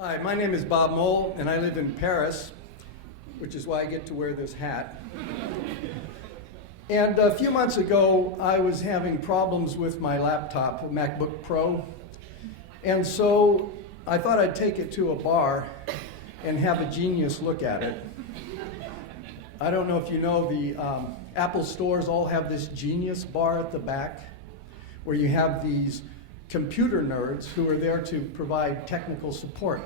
Hi, my name is Bob Mohl, and I live in Paris, which is why I get to wear this hat. And a few months ago, I was having problems with my laptop, a MacBook Pro, and so I thought I'd take it to a bar and have a genius look at it. I don't know if you know, the Apple stores all have this genius bar at the back, where you have these computer nerds who are there to provide technical support.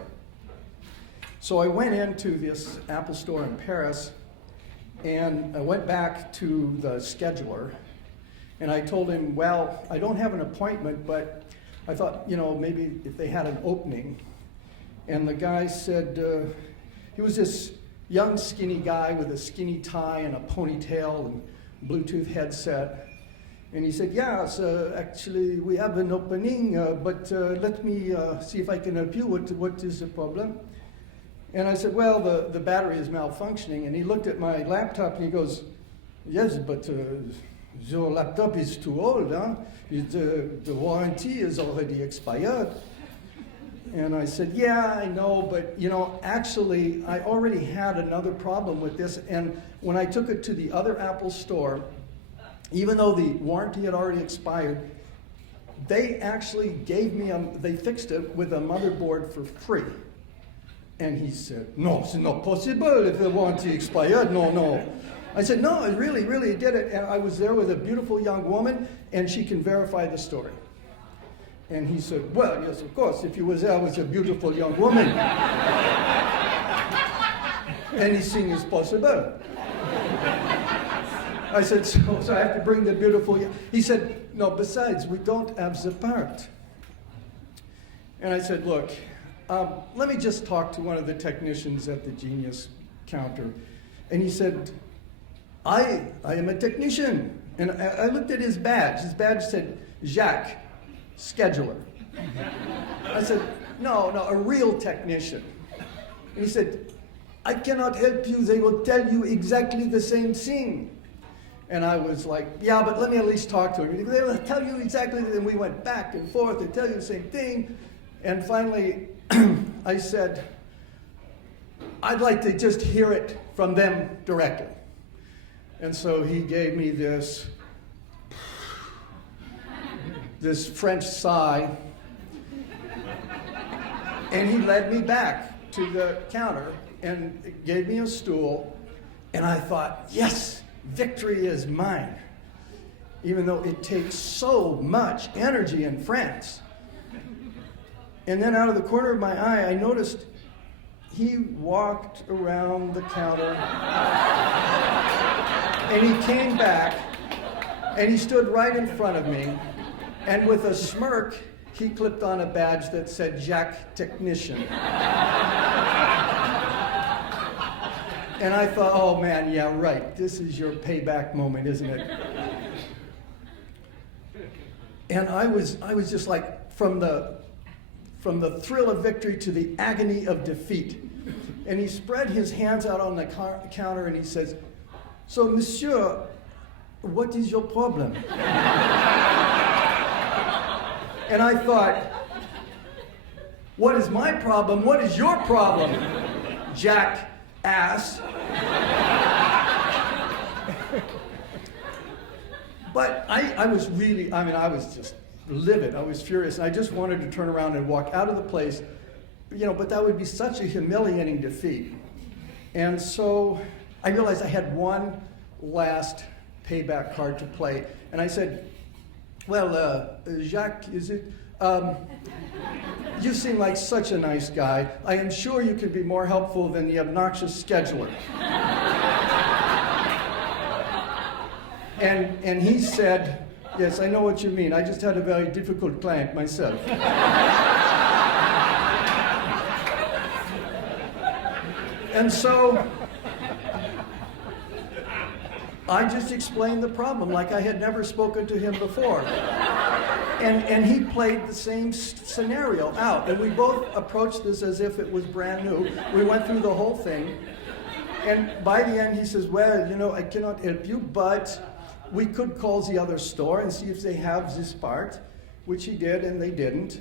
So I went into this Apple store in Paris, and I went back to the scheduler, and I told him, well, I don't have an appointment, but I thought, maybe if they had an opening. And the guy said, he was this young skinny guy with a skinny tie and a ponytail and Bluetooth headset. And he said, yes, actually, we have an opening, but let me see if I can help you. What is the problem? And I said, well, the battery is malfunctioning. And he looked at my laptop and he goes, yes, but your laptop is too old, huh? The warranty is already expired. And I said, yeah, I know, but actually, I already had another problem with this. And when I took it to the other Apple store, even though the warranty had already expired, they actually gave me, they fixed it with a motherboard for free. And he said, no, it's not possible if the warranty expired, no. I said, no, I really did it. And I was there with a beautiful young woman, and she can verify the story. And he said, well, yes, of course, if you was there with a beautiful young woman. Anything is possible. I said, so I have to bring the beautiful... He said, no, besides, we don't have the part. And I said, look, let me just talk to one of the technicians at the Genius counter. And he said, I am a technician. And I looked at his badge. His badge said, Jacques, scheduler. I said, no, a real technician. And he said, I cannot help you. They will tell you exactly the same thing. And I was like, yeah, but let me at least talk to him. They will tell you exactly, and we went back and forth, they tell you the same thing. And finally, I said, I'd like to just hear it from them directly. And so he gave me this French sigh, and he led me back to the counter and gave me a stool, and I thought, yes, victory is mine, even though it takes so much energy in France. And then out of the corner of my eye, I noticed he walked around the counter, and he came back, and he stood right in front of me, and with a smirk, he clipped on a badge that said Jacques Technician. And I thought, oh man, yeah, right. This is your payback moment, isn't it? And I was just like, from the thrill of victory to the agony of defeat. And he spread his hands out on the counter and he says, so monsieur, what is your problem? And I thought, what is my problem? What is your problem, Jack ass? But I was really, I was just livid. I was furious. And I just wanted to turn around and walk out of the place, but that would be such a humiliating defeat. And so I realized I had one last payback card to play. And I said, well, Jacques, is it? You seem like such a nice guy. I am sure you could be more helpful than the obnoxious scheduler. And he said, yes, I know what you mean. I just had a very difficult client myself. And so I just explained the problem like I had never spoken to him before. And he played the same scenario out. And we both approached this as if it was brand new. We went through the whole thing. And by the end, he says, well, I cannot help you, but we could call the other store and see if they have this part, which he did, and they didn't.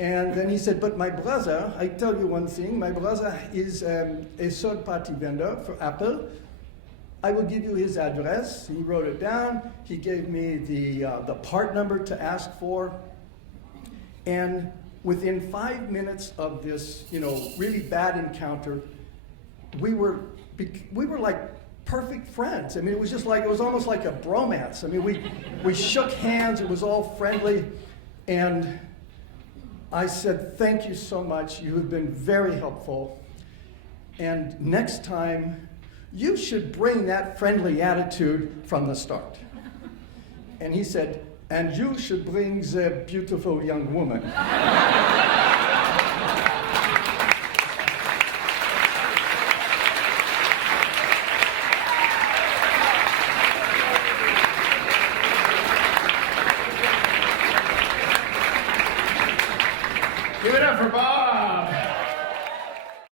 And then he said, but my brother, I tell you one thing, my brother is a third-party vendor for Apple. I will give you his address. He wrote it down. He gave me the part number to ask for. And within 5 minutes of this, really bad encounter, we were like perfect friends. I mean, it was almost like a bromance. I mean, we shook hands. It was all friendly. And I said, thank you so much. You have been very helpful. And next time, you should bring that friendly attitude from the start. And he said, and you should bring the beautiful young woman. Give it up for Bob.